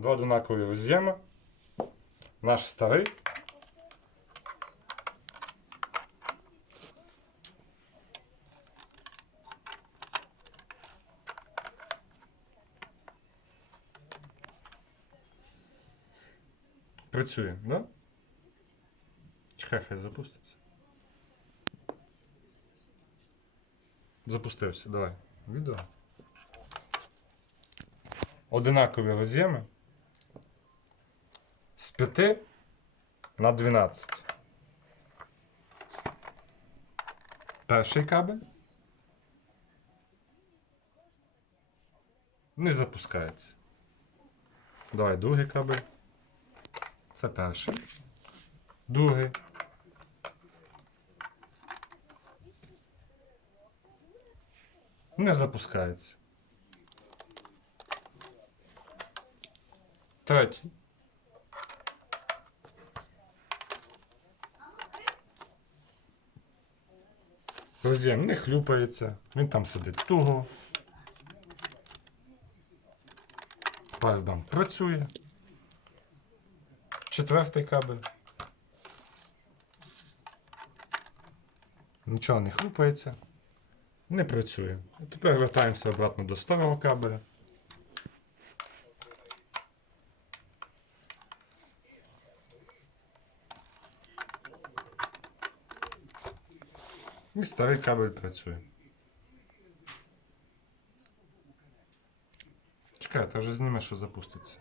Два однакові роз'єми. Наш старий. Працює, да? Чекай, хай запуститься. Запустився, давай. Відео. Одинакові роз'єми. З 5 на 12. Перший кабель. Не запускається. Давай другий кабель. Це перший. Другий. Не запускається. Третій. Роз'єм не хлюпається, він там сидить туго. Пардон, працює. Четвертий кабель. Нічого не хлюпається. Не працює. Тепер вертаємося обратно до старого кабеля. І старий кабель працює. Чекай, ти вже зніме, що запуститься.